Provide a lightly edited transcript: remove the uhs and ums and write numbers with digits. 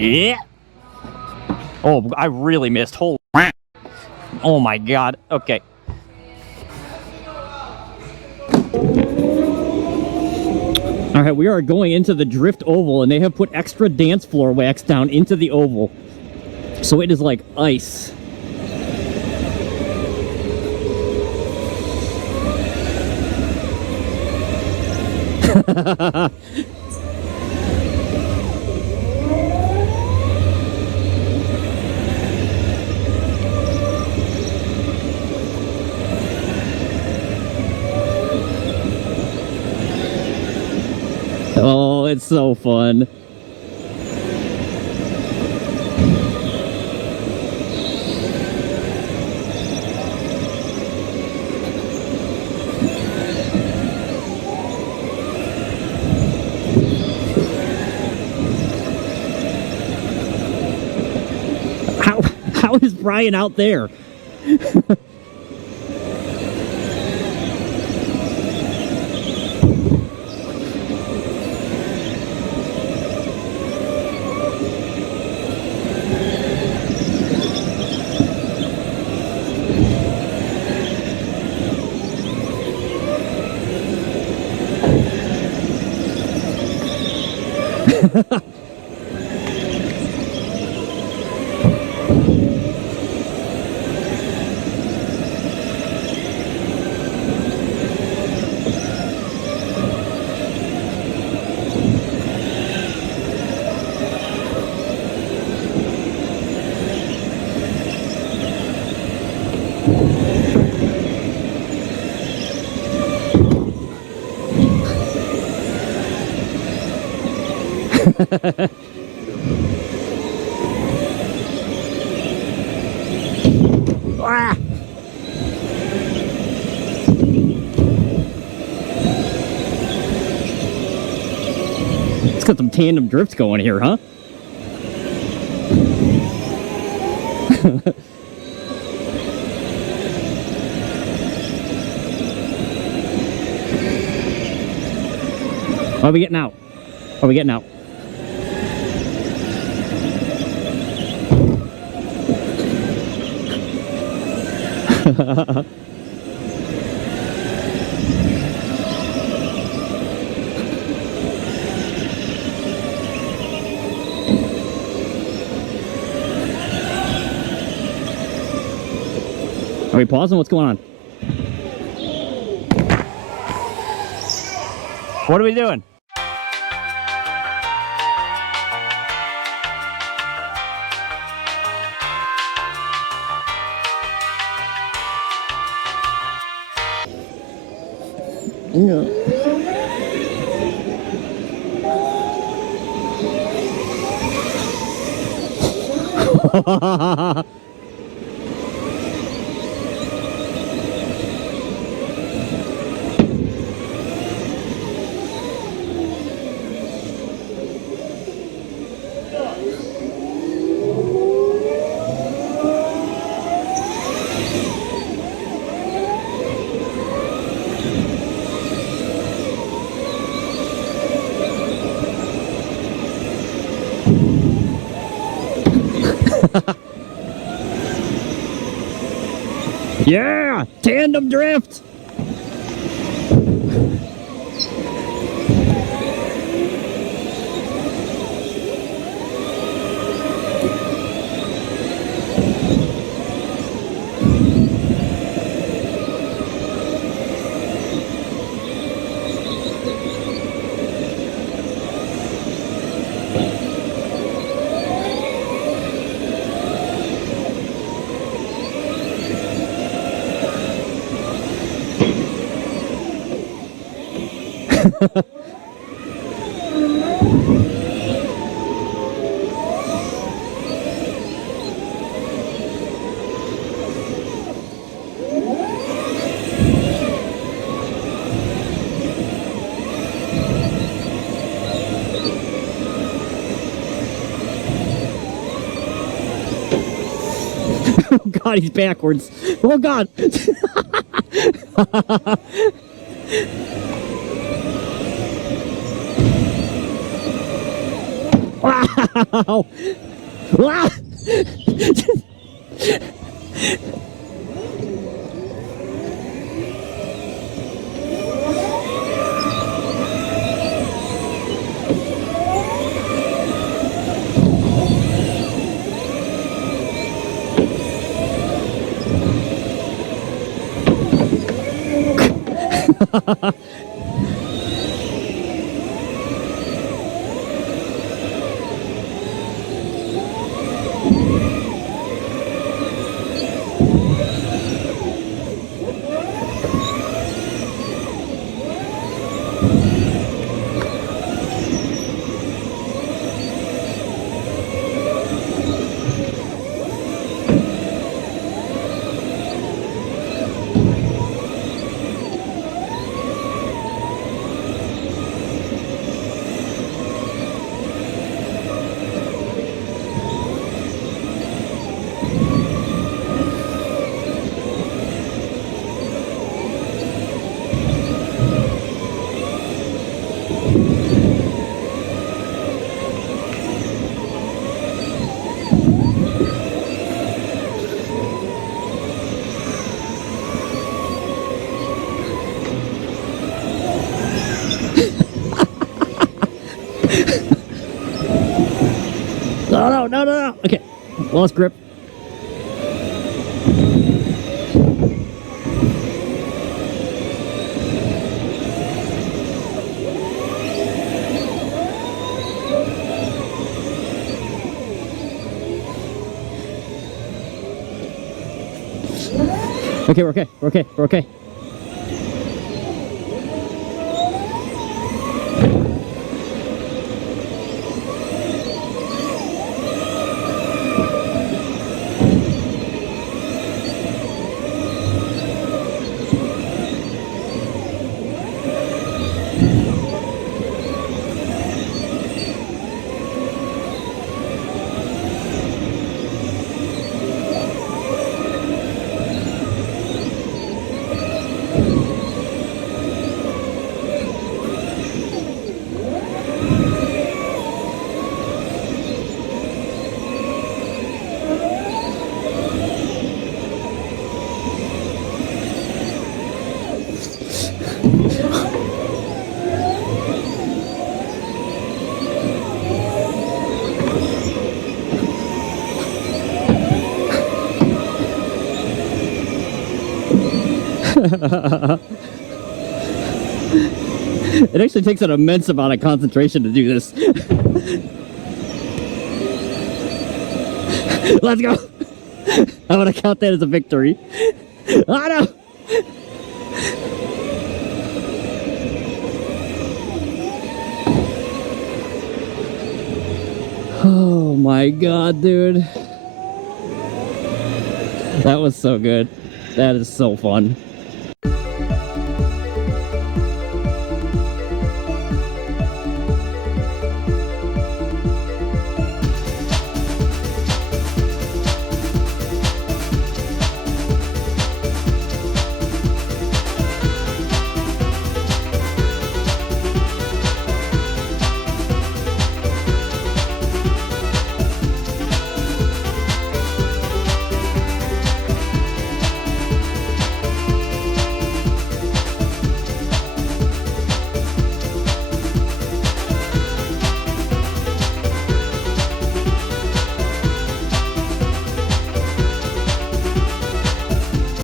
Yeah. Oh, I really missed. Holy. Oh my god. Okay. All right, we are going into the drift oval, and they have put extra dance floor wax down into the oval. So it is like ice. Oh, it's so fun. How is Brian out there? Ah! Let's get some tandem drifts going here, huh? What are we getting out? What are we getting out? Are we pausing? What's going on? What are we doing? Yeah. Yeah! Tandem drift! Oh god, he's backwards. Oh god. Wow! Wow! No. Okay, lost grip. Okay, we're okay. It actually takes an immense amount of concentration to do this. Let's go! I'm gonna count that as a victory. Oh no! Oh my god, dude. That was so good. That is so fun.